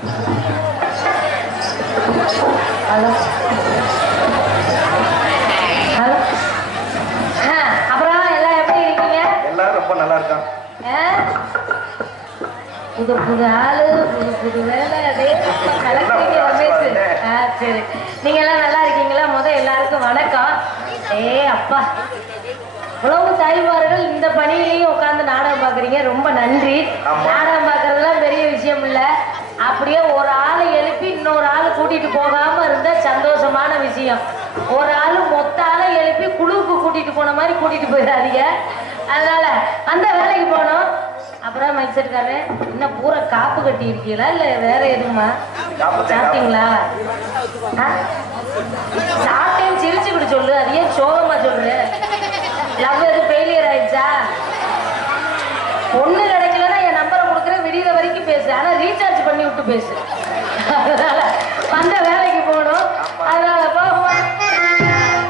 Hello hello. அப்புறம் எல்லாம் எப்படி இருக்கீங்க? எல்லாரும் ரொம்ப நல்லா இருக்கான். புது புது ஆளு, புது புது வேலை, அதே கலக்கிறீங்க ரமேஷ். சரி, நீங்க எல்லாம் நல்லா இருக்கீங்களா? எல்லாருக்கும் வணக்கம். அப்பா, உழவு தாய்மார்கள் இந்த பணியிலையும் உட்காந்து நாடகம் பாக்குறீங்க, ரொம்ப நன்றி. நாடகம் பாக்குறதுலாம் பெரிய விஷயம் இல்ல, அப்படியே ஒரு ஆளை எழுப்பி இன்னொரு ஆளு கூட்டிட்டு போகாம இருந்தா சந்தோஷமான விஷயம். ஒரு ஆளு மொத்த ஆளை எழுப்பி குழுவுக்கு கூட்டிட்டு போன மாதிரி கூட்டிட்டு போயிடாதீங்க. அதனால அந்த வேலைக்கு போனோம். அப்புறம் மைசெட்காரு இன்னும் பூரா காப்பு கட்டி இருக்கீங்களா இல்ல வேற எதுவுமா? சாப்பிட்டீங்களா? சாப்பிட்டேன்னு சிரிச்சுக்கிட்டு சொல்லு, அது ஏன் சோகமா சொல்ற? லவ் எதுவும் ஃபெயிலியர் ஆயிடுச்சா? ஒண்ணு கிடைக்கலன்னா என் நம்பரை கொடுக்குறேன், விடிகிற வரைக்கும் பேசு, ஆனா ரீசார்ஜ் பண்ணி விட்டு பேசு. அதனால அந்த வேலைக்கு போகணும். அதனால போவோம்.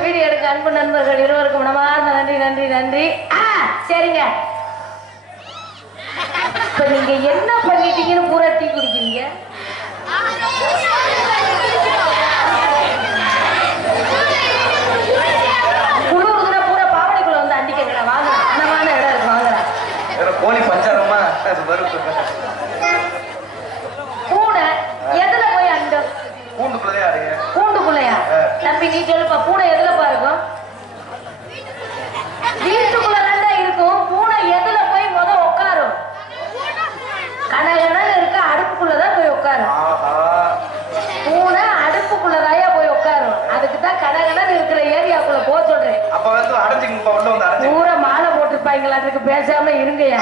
வீடியோ எடுக்க அன்பு நண்பர்கள் இருவருக்கும் மனமார்ந்த நன்றி நன்றி நன்றி. சரிங்க, இப்ப நீங்க என்ன பண்ணிட்டீங்கன்னு பூரா டீ குடிக்கிறீங்க? குளிர்னா பூரா பாவனைக்குள்ள வந்து அண்டிக்கிறா. வாங்க, அனமான இடம் இருக்கு, வாங்குறேன். கோழி பஞ்சாரமா பூனை எதுல போய் அண்டும்? கூண்டுக்குள்ளயா? கூண்டுக்குள்ளையா? தம்பி நீ சொல்லுப்பா, பூனை எதுலப்பா இருக்கும்? வீட்டுக்குள்ள தான் இருக்கும். பூனை எதுல போய் முத உட்காரும்? கனகன இருக்க அடுப்புக்குள்ளதான் போய் உட்காரும். பூனை அடுப்புக்குள்ளதாயா போய் உட்காரும். அதுக்குதான் கனகன இருக்கிற ஏரியாக்குள்ள போக சொல்றேன். அப்ப வந்து அடைஞ்சுங்க, பூரா மாலை போட்டுருப்பாங்களா? அதுக்கு பேசாம இருங்கயா.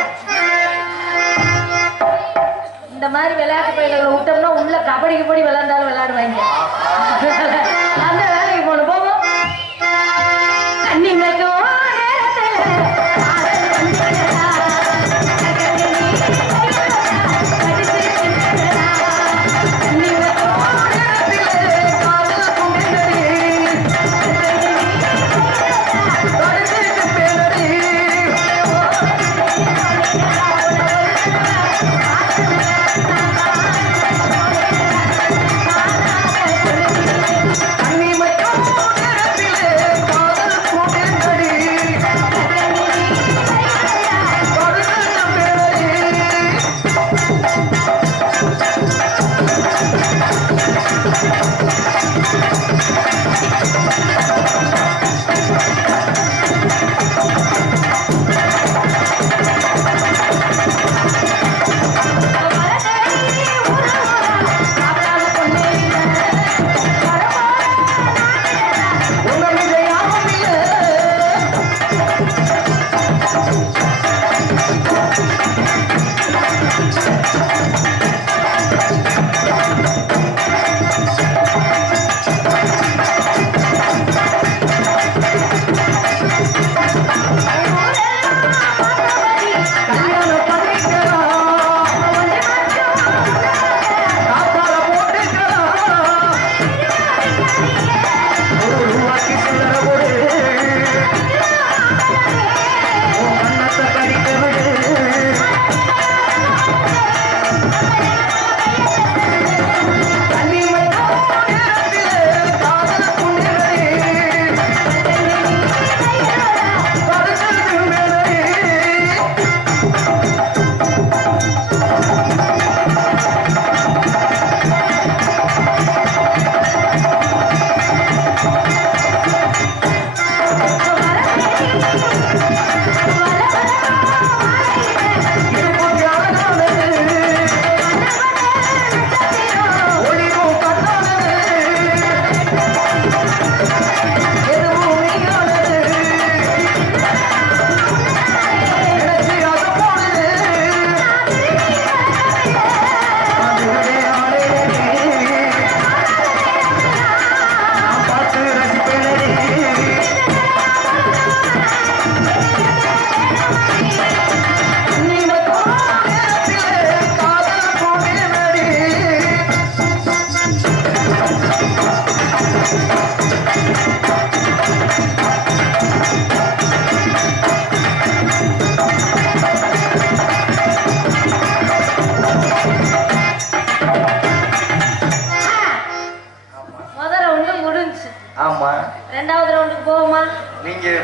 இந்த மாதிரி விளையாட்டு பயிர்களை விட்டோம்னா உள்ள கபடி கபடி விளையாண்டாலும் விளையாடுவாங்க. அந்த வேலைக்கு போகணும். போவோம்.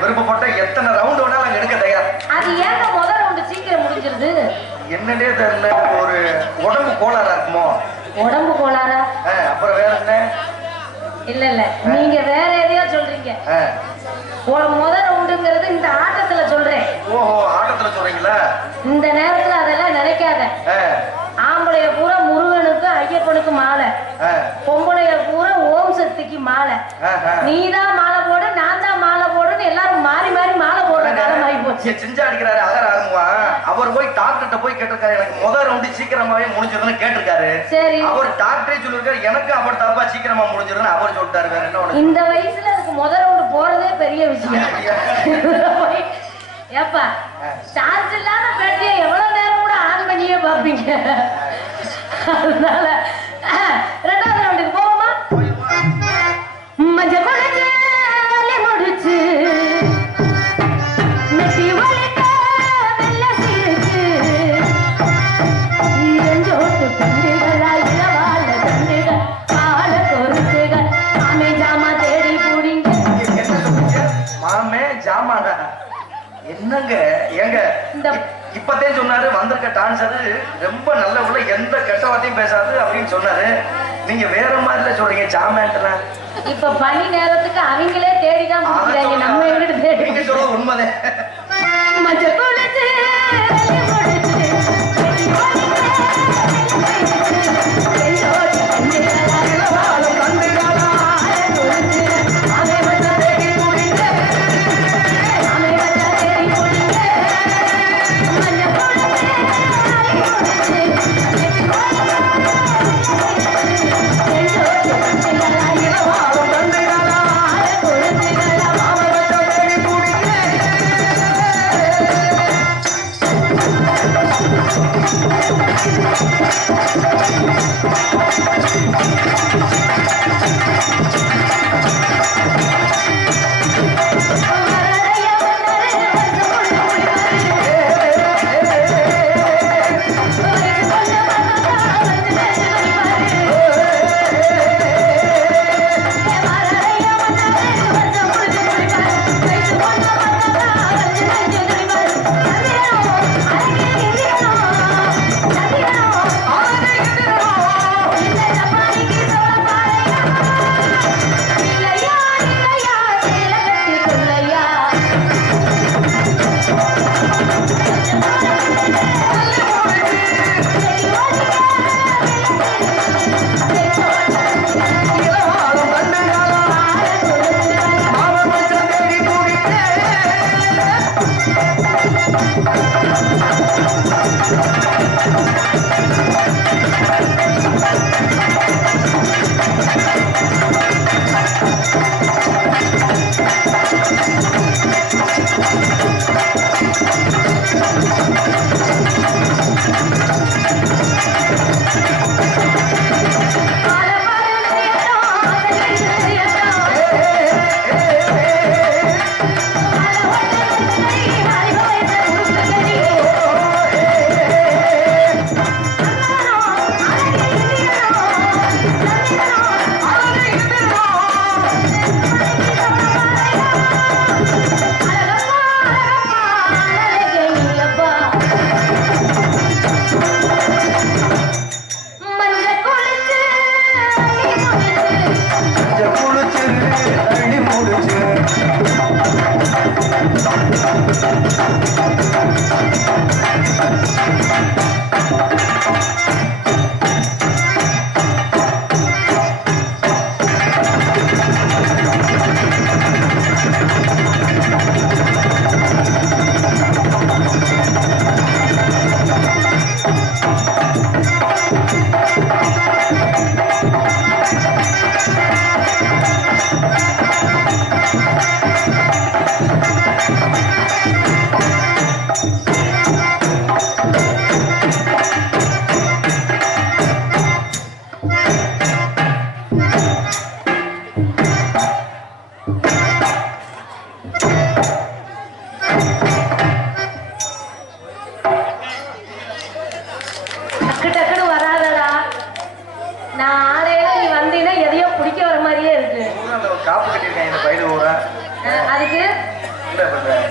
விருப்பப்பட்ட எத்தனை ரவுண்ட் வேணாலும் அங்க எடுக்க தயார். அது ஏங்க முதல் ரவுண்டு சீக்கிரம் முடிஞ்சிருது? என்னன்னே தெரியல, ஒரு உடம்பு கோளாறா இருக்குமோ? உடம்பு கோளாறா? அப்புறம் வேற என்ன? இல்ல இல்ல, நீங்க வேற எதையோ சொல்றீங்க. முதல் ரவுண்டுங்கிறது இந்த ஆட்டத்துல சொல்றேன். ஓஹோ, ஆட்டத்துல சொல்றீங்களா? இந்த நேரத்துல அதெல்லாம் நினைக்காத. ஆம்பளைய பூரா முருகனுக்கு ஐயப்பனுக்கு மாலை, பொம்பளைய பூரா ஓம் சக்திக்கு மாலை. நீதான் மாலை போடு, நான் தான் மாலை போடுன்னு எல்லாரும் மாறி மாறி மாலை போடுற காலம் ஆகி போச்சு. செஞ்சா அடிக்கிறாரு அகர ஆரம்பா. அவர் போய் டாக்டர்கிட்ட போய் கேட்டிருக்காரு, எனக்கு முதல் ரவுண்டு சீக்கிரமாவே முடிஞ்சிருதுன்னு கேட்டிருக்காரு. சரி, அவர் டாக்டரே சொல்லிருக்காரு எனக்கு அவர் தப்பா சீக்கிரமா முடிஞ்சிருதுன்னு அவர் சொல்லிட்டாரு. வேற என்ன? இந்த வயசுல அதுக்கு முதல் ரவுண்டு போறதே பெரிய விஷயம். ஏப்பா, சார்ஜ் இல்லாத பேட்டியை எவ்வளவு நேரம் கூட ஆன் பண்ணியே பாப்பீங்க. அதனால ரெண்டாவது ரவுண்டுக்கு போவோமா? மஞ்சள் முடிச்சு நெட்டி வலிக்க வெள்ள சிரிச்சு எஞ்சோட்டு பெண்டுகளா இளவாழ தண்டுகள் பால கொருத்துகள் மாமே ஜாமா தேடி புடிங்க. என்ன சொல்லுங்க? மாமே ஜாமானா என்னங்க? ஏங்க இப்பத்தே சொன்னாரு வந்திருக்க டான்சரு ரொம்ப நல்ல உள்ள, எந்த கெட்ட வார்த்தையும் பேசாது அப்படின்னு சொன்னாரு. நீங்க வேற மாதிரில சொல்றீங்க ஜாமான்லாம். இப்ப பனி நேரத்துக்கு அவங்களே தேடிதான் முடிக்கிறாங்க, நம்ம வீடு தேடி. நீங்க சொல்ல உண்மைதான். மஞ்சள் குளிச்சு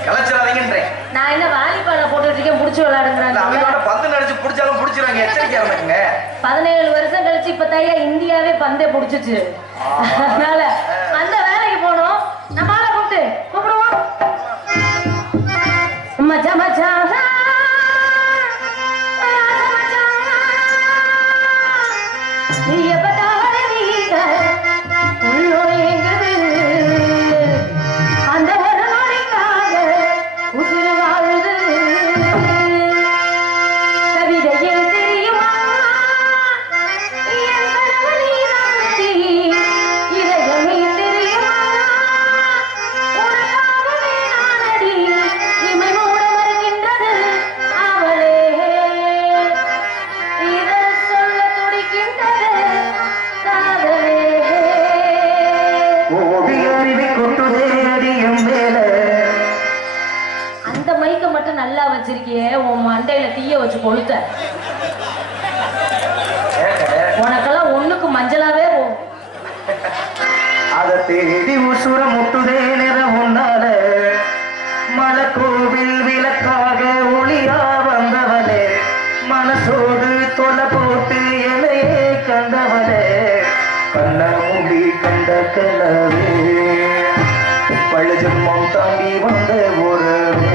கலாச்சாரீங்கன்றேன். நான் என்ன வாலிபால போட்டுட்டு இருக்கேன், புடிச்சு விளையாடுங்கிறாங்க. அவங்களோட பந்து நடிச்சு புடிச்சாலும் புடிச்சிருவாங்க, எச்சரிக்கையா இருந்துங்க. 17 வருஷம் கழிச்சு இப்ப தையா இந்தியாவே பந்தே புடிச்சிச்சு. அதனால அந்த வேலைக்கு போனோம். நம்மால கூப்பிடுவோம். மச்சா மச்சா நல்லா வச்சிருக்கியே, உன் மண்டையில தீய வச்சு கொளுத்த. உனக்கெல்லாம் ஒண்ணுக்கு மஞ்சளாவே போகும். அதை தேடி உசுர முட்டுதே நிற உன்னால மலக்கோவில் விளக்காக ஒளியா வந்தவளே, மனசோடு தொலை போட்டு எனையே கண்டவளே, கண்ண மூடி கண்ட கனவே பழு ஜென்மம் தாண்டி வந்த உறவே.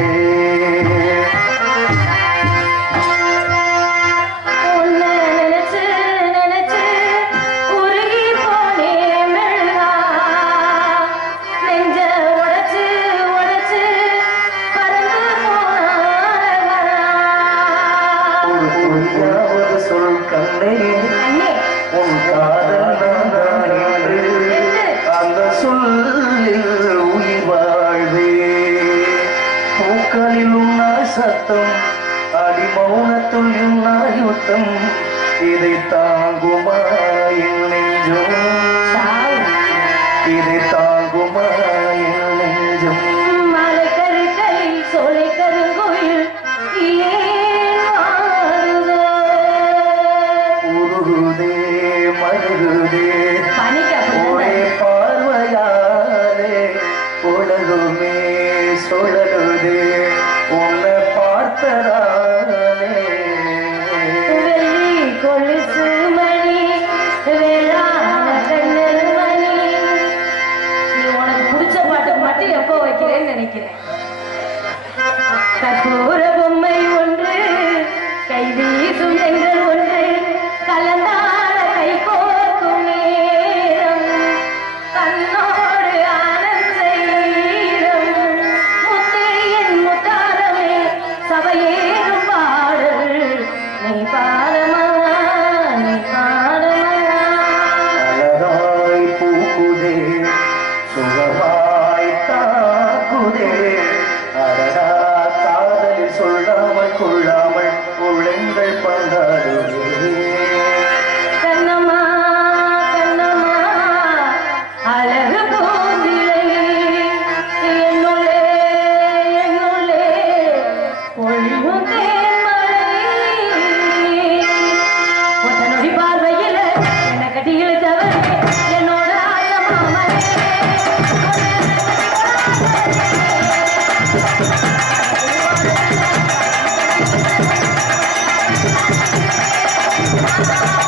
சொல் கண்ணே உன் காதல் அந்த சொல்லில் உயிர் வாழ்வே, பூக்களில் உன்னாய் சத்தம் அடி மௌனத்துள் உன்னாய் யுத்தம், இதை தாங்குமா என் நெஞ்சம், இதை தாங்குமா என் நெஞ்சம். மலை கருக்கையில் சோலை கருங்கோயில் ஒரே பார்வையாலே உலகுமே சுழலுதே உன்னை பார்த்ததாலே. வெள்ளி கொலுசு மணி வேளாண் கண்ணல் மணி, நீ உனக்கு பிடிச்ச பாட்டுக்கு மட்டும் எப்போ வைக்கிறேன்னு நினைக்கிறேன். கற்பூர பொம்மை ஒன்று கை வீசும் எங்கள் ஒன்று கலந்தாட கை கோர்க்கும் நேரம், கண்ணோடு ஆனந்த ஈரம், முத்தே என் முத்தாரமே சபையேறும் பாடல், நீ பாடமா நீ பாடமா. அழகாய் பூக்குதே சுகமாய் தாக்குதே, அழகா காதலில் சொல்லாமல் கொள்ளாமல் உள்ளங்கள் பந்தாடுவே. கண்ணம்மா கண்ணம்மா அழகு பூந்திரை என்னுள்ளே என்னுள்ளே பொழியும் தேன்மழை, ஒத்தனொடி பார்வையில் என்ன கட்டி இழுத்தவரே என்னோட ஆசமாமரே. Thank you.